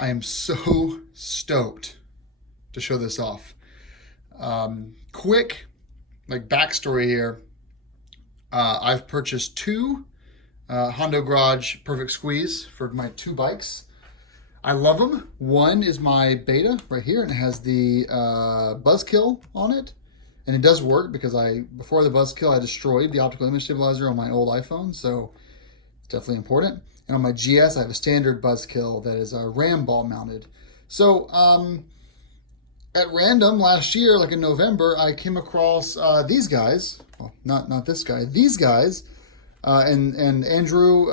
I am so stoked to show this off. Quick, like backstory here. I've purchased two Hondo Garage Perfect Squeeze for my two bikes. I love them. One is my Beta right here, and it has the Buzzkill on it. And it does work because before the Buzzkill, I destroyed the optical image stabilizer on my old iPhone, so it's definitely important. And on my GS, I have a standard Buzzkill that is RAM ball mounted. So at random last year, like in November, I came across these guys. Well, not this guy. These guys, and Andrew.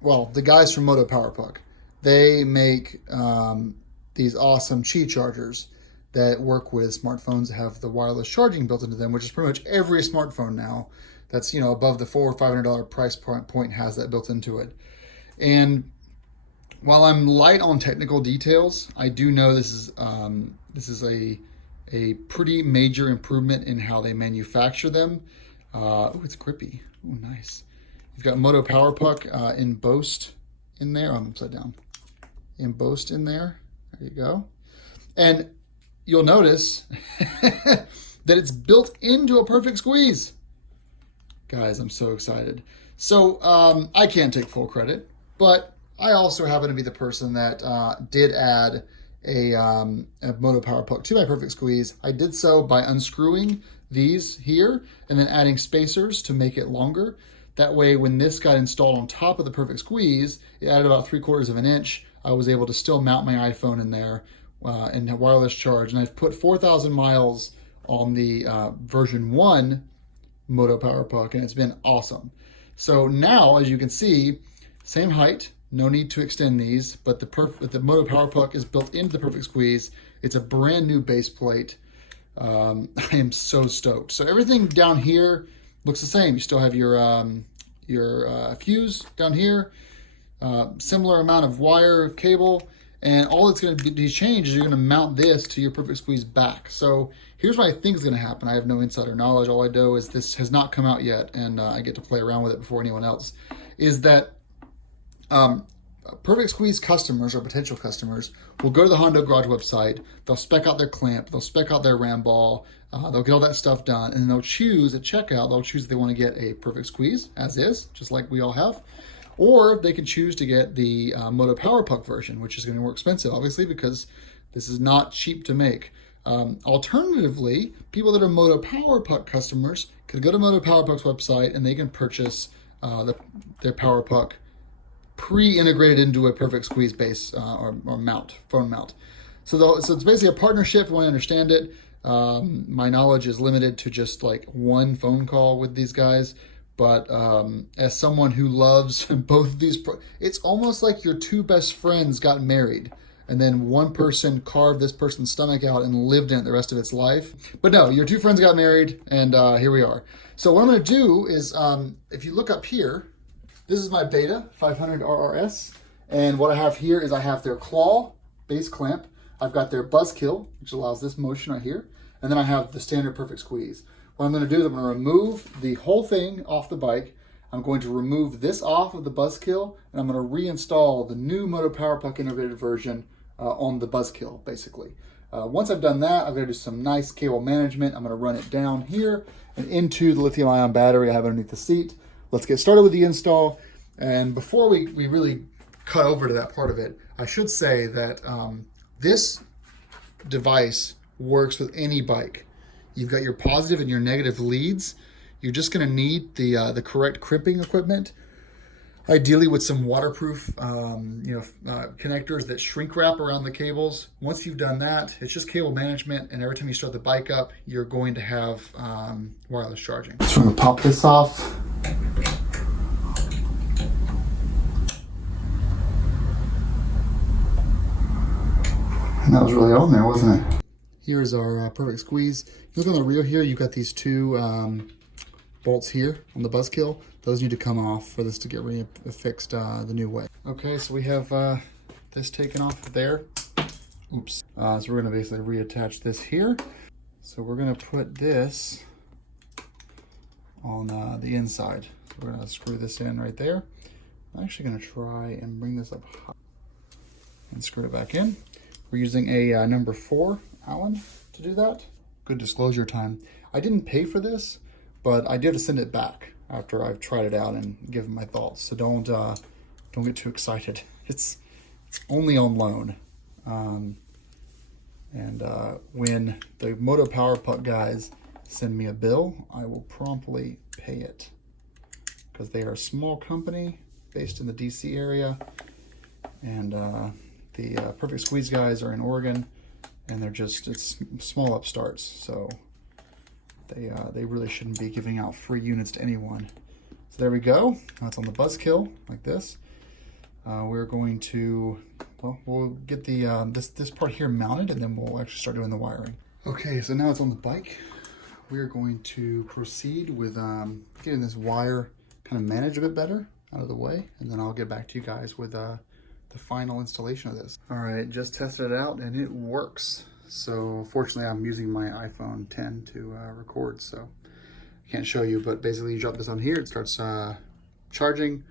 Well, the guys from MotoPowerPuck. They make these awesome Qi chargers that work with smartphones that have the wireless charging built into them, which is pretty much every smartphone now that's, above the $400 or $500 price point has that built into it. And while I'm light on technical details, I do know this is a pretty major improvement in how they manufacture them. Oh, it's grippy. Oh, nice. You've got MotoPowerPuck embossed in there. Oh, I'm upside down. Embossed in there. There you go. And you'll notice that it's built into a Perfect Squeeze. Guys, I'm so excited. So I can't take full credit, but I also happen to be the person that did add a MotoPowerPuck to my Perfect Squeeze. I did so by unscrewing these here and then adding spacers to make it longer. That way, when this got installed on top of the Perfect Squeeze, it added about 3/4 of an inch. I was able to still mount my iPhone in there and have wireless charge. And I've put 4,000 miles on the version 1 MotoPowerPuck, and it's been awesome. So now, as you can see, same height, no need to extend these, but the MotoPowerPuck is built into the Perfect Squeeze. It's a brand new base plate. I am so stoked. So everything down here looks the same. You still have your fuse down here, similar amount of wire, cable, and all that's going to be changed is you're going to mount this to your Perfect Squeeze back. So here's what I think is going to happen. I have no insider knowledge. All I know is this has not come out yet, and I get to play around with it before anyone else, is that Perfect Squeeze customers or potential customers will go to the Hondo Garage website, they'll spec out their clamp, they'll spec out their RAM ball, they'll get all that stuff done, and then they'll choose at checkout, they'll choose if they want to get a Perfect Squeeze, as is, just like we all have, or they can choose to get the MotoPowerPuck version, which is going to be more expensive, obviously, because this is not cheap to make. Alternatively, people that are MotoPowerPuck customers can go to MotoPowerPuck's website and they can purchase their PowerPuck pre-integrated into a Perfect Squeeze base or mount, phone mount. So it's basically a partnership, if you want to understand it. My knowledge is limited to just like one phone call with these guys. But as someone who loves both of these, it's almost like your two best friends got married and then one person carved this person's stomach out and lived in it the rest of its life. But no, your two friends got married, and here we are. So what I'm going to do is, if you look up here, this is my Beta 500 RRS, and what I have here is I have their claw base clamp, I've got their Buzzkill, which allows this motion right here, and then I have the standard Perfect Squeeze. What I'm going to do is I'm going to remove the whole thing off the bike. I'm going to remove this off of the Buzzkill, and I'm going to reinstall the new MotoPowerPuck integrated version on the Buzzkill, basically. Once I've done that, I'm going to do some nice cable management. I'm going to run it down here and into the lithium-ion battery I have underneath the seat. Let's get started with the install. And before we really cut over to that part of it, I should say that this device works with any bike. You've got your positive and your negative leads. You're just going to need the correct crimping equipment, ideally with some waterproof connectors that shrink wrap around the cables. Once you've done that, it's just cable management, and every time you start the bike up, you're going to have wireless charging. So I'm going to pop this off. And that was really on there, wasn't it? Here's our Perfect Squeeze. You look on the rear here, you've got these two bolts here on the Buzzkill. Those need to come off for this to get fixed the new way. Okay, so we have this taken off there. Oops. So we're going to basically reattach this here. So we're going to put this on the inside. So we're going to screw this in right there. I'm actually going to try and bring this up high. and screw it back in. We're using a number 4 Allen to do that. Good disclosure time. I didn't pay for this, but I did send it back after I've tried it out and given my thoughts. So don't get too excited. It's only on loan. When the MotoPowerPuck guys send me a bill, I will promptly pay it, because they are a small company based in the DC area, and the Perfect Squeeze guys are in Oregon, and it's small upstarts, so they really shouldn't be giving out free units to anyone. So there we go. That's on the buzzkill like this. We're going to, well, we'll get the this part here mounted, and then we'll actually start doing the wiring. Okay, so now it's on the bike. We're going to proceed with getting this wire kind of managed a bit better out of the way, and then I'll get back to you guys with the final installation of this. All right, just tested it out and it works. So fortunately I'm using my iPhone 10 to record, so I can't show you, but basically you drop this on here, it starts charging.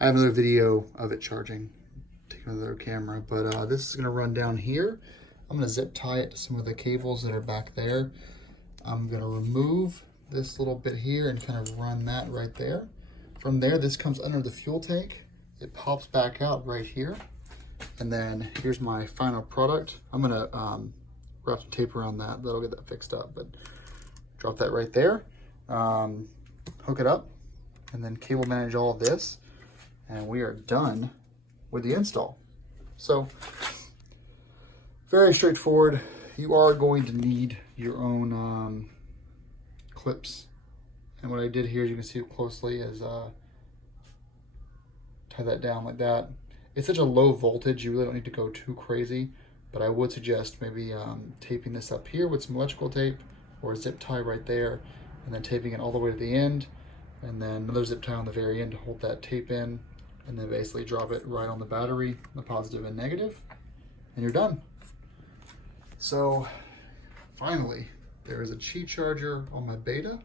I have another video of it charging, take another camera, but this is gonna run down here. I'm gonna zip tie it to some of the cables that are back there. I'm gonna remove this little bit here and kind of run that right there. From there, this comes under the fuel tank. It pops back out right here. And then here's my final product. I'm gonna wrap some tape around that. That'll get that fixed up, but drop that right there. Hook it up, and then cable manage all of this. And we are done with the install. So, very straightforward. You are going to need your own clips. And what I did here, as you can see closely, is tie that down like that. It's such a low voltage, you really don't need to go too crazy, but I would suggest maybe taping this up here with some electrical tape, or a zip tie right there, and then taping it all the way to the end, and then another zip tie on the very end to hold that tape in, and then basically drop it right on the battery, the positive and negative, and you're done. So finally, there is a Qi charger on my Beta,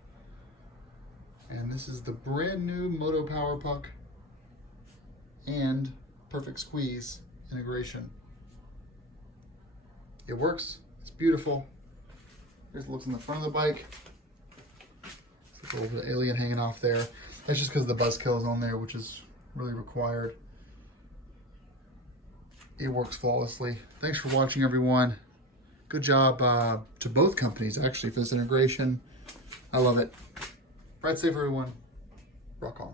and this is the brand new MotoPowerPuck and Perfect Squeeze integration. It works, it's beautiful. Here's what it looks on the front of the bike. There's a little bit of alien hanging off there. That's just because the buzzkill is on there, which is really required. It works flawlessly. Thanks for watching, everyone. Good job to both companies, actually, for this integration. I love it. Ride safe, everyone. Rock on.